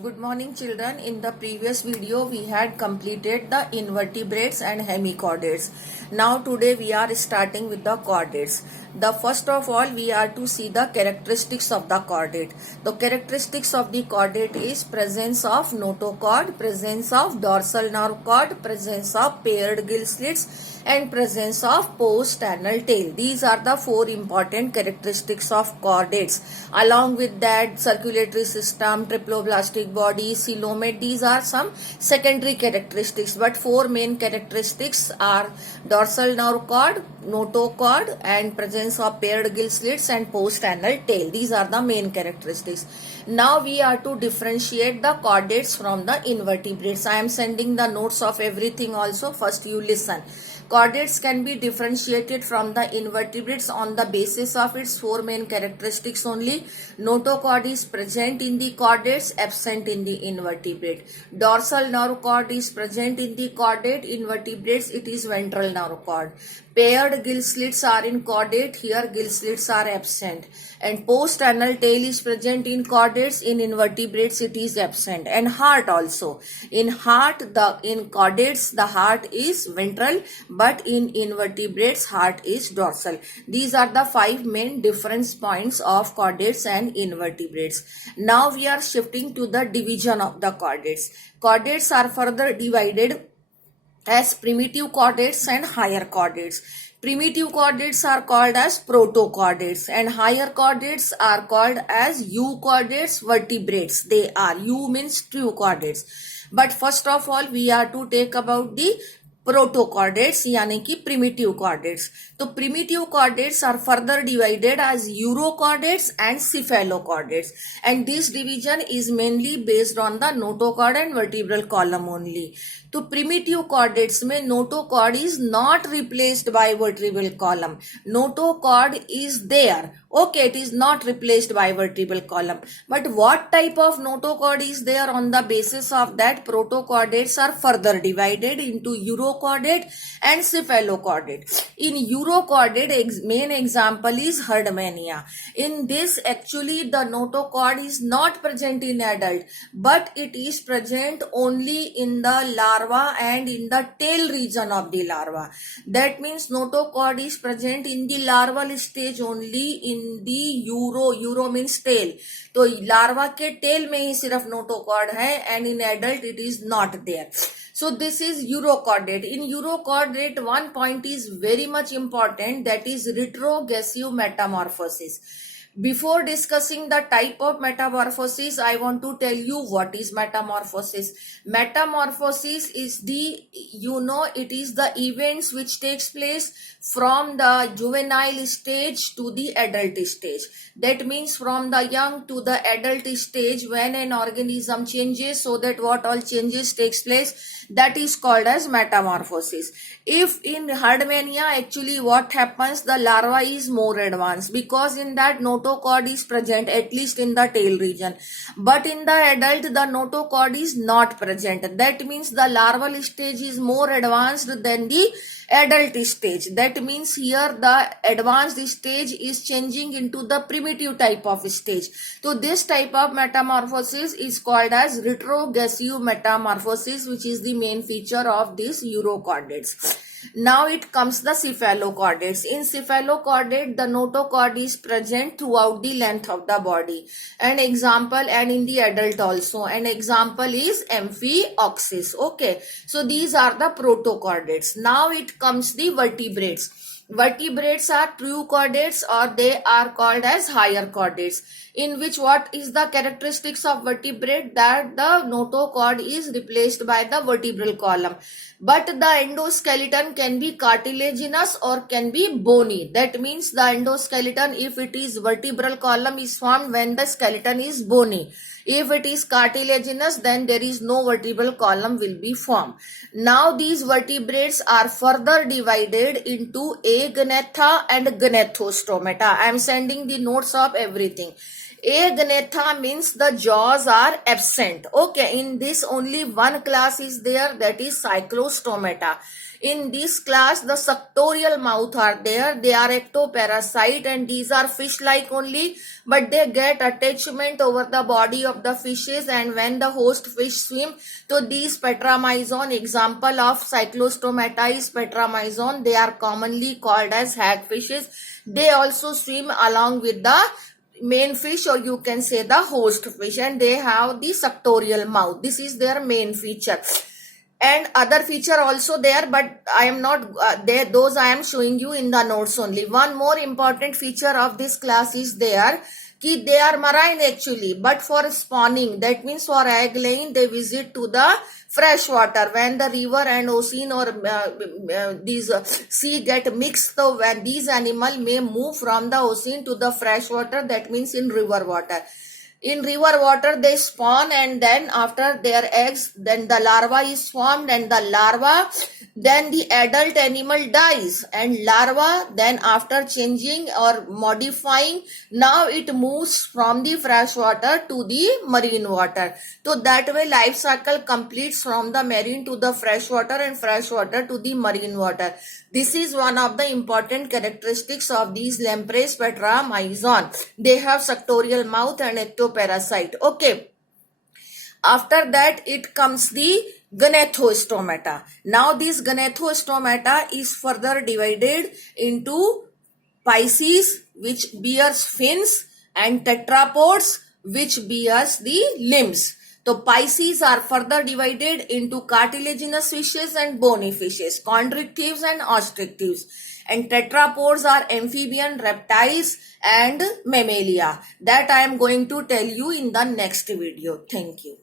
Good morning children. In the previous video we had completed the invertebrates and hemichordates. Now today we are starting with the chordates. The first of all we are to see the characteristics of the chordate. The characteristics of the chordate is presence of notochord, presence of dorsal nerve cord, presence of paired gill slits and presence of post-anal tail. These are the four important characteristics of chordates. Along with that, circulatory system, triploblastic body, coelomate, these are some secondary characteristics, but four main characteristics are dorsal nerve cord, notochord and presence of paired gill slits and post-anal tail. These are the main characteristics. Now we are to differentiate the chordates from the invertebrates. I am sending the notes of everything also. First you listen. Chordates can be differentiated from the invertebrates on the basis of its four main characteristics only. Notochord is present in the chordates, absent in the invertebrate. Dorsal nerve cord is present in the chordate, invertebrates it is ventral nerve cord. Paired gill slits are in chordate, here gill slits are absent. And post-anal tail is present in chordates, in invertebrates it is absent. And heart also. In chordates the heart is ventral, but in invertebrates heart is dorsal. These are the five main difference points of chordates and invertebrates. Now we are shifting to the division of the chordates. Chordates are further divided as primitive chordates and higher chordates. Primitive chordates are called as protochordates and higher chordates are called as euchordates vertebrates. They are, eu means true chordates. But first of all we are to take about the protochordates यानी कि primitive chordates. तो primitive chordates are further divided as urochordates and cephalochordates and this division is mainly based on the notochord and vertebral column only. तो primitive chordates में notochord is not replaced by vertebral column. Notochord is there. Okay, it is not replaced by vertebral column. But what type of notochord is there? On the basis of that, protochordates are further divided into urochordate and cephalochordate. In urochordate, main example is Herdmania. In this, actually, the notochord is not present in adult, but it is present only in the larva and in the tail region of the larva. That means notochord is present in the larval stage only in the uro means tail. तो larva के tail में ही सिर्फ notochord है and in adult it is not there. So this is urochordate. In urochordate one point is very much important, that is retrogassive metamorphosis. Before discussing the type of metamorphosis, I want to tell you what is metamorphosis. Metamorphosis is it is the events which takes place from the juvenile stage to the adult stage. That means from the young to the adult stage when an organism changes, so that what all changes takes place, that is called as metamorphosis. If in Herdmania actually what happens, the larva is more advanced because in that notochord is present at least in the tail region, but in the adult the notochord is not present. That means the larval stage is more advanced than the adult stage. That means here the advanced stage is changing into the primitive type of stage. So this type of metamorphosis is called as retrogassive metamorphosis, which is the main feature of these urochordates. Now it comes the cephalochordates. In cephalochordate, the notochord is present throughout the length of the body. An example, and in the adult also. An example is Amphioxus. Okay. So these are the protochordates. Now it comes the vertebrates. Vertebrates are true chordates or they are called as higher chordates. In which what is the characteristics of vertebrate? That the notochord is replaced by the vertebral column. But the endoskeleton can be cartilaginous or can be bony. That means the endoskeleton, if it is vertebral column, is formed when the skeleton is bony. If it is cartilaginous, then there is no vertebral column will be formed. Now these vertebrates are further divided into agnatha and gnathostomata. I am sending the notes of everything. Agnatha means the jaws are absent. Okay, in this only one class is there, that is cyclostomata. In this class, the suctorial mouth are there. They are ectoparasite and these are fish-like only, but they get attachment over the body of the fishes, and when the host fish swim, so these Petramyzon, example of cyclostomata is Petramyzon. They are commonly called as hagfishes. They also swim along with the main fish, or you can say the host fish, and they have the suctorial mouth. This is their main feature. And other feature also there, but I am not there, those I am showing you in the notes only. One more important feature of this class is there ki they are marine actually, but for spawning, that means for egg laying, they visit to the fresh water. When the river and ocean or these sea get mixed, so when these animal may move from the ocean to the fresh water, that means in river water. In river water they spawn, and then after their eggs, then the larva is formed, and the larva, then the adult animal dies, and larva then after changing or modifying, now it moves from the fresh water to the marine water. So that way life cycle completes from the marine to the fresh water and fresh water to the marine water. This is one of the important characteristics of these Lampreys Petramyzon. They have suctorial mouth and ectoparasite. Okay. After that, it comes the Gnethostomata. Now, this Gnethostomata is further divided into Pisces, which bears fins, and tetrapods, which bears the limbs. So Pisces are further divided into cartilaginous fishes and bony fishes, chondrichthyes and ostrichthyes. And tetrapods are amphibian, reptiles and mammalia. That I am going to tell you in the next video. Thank you.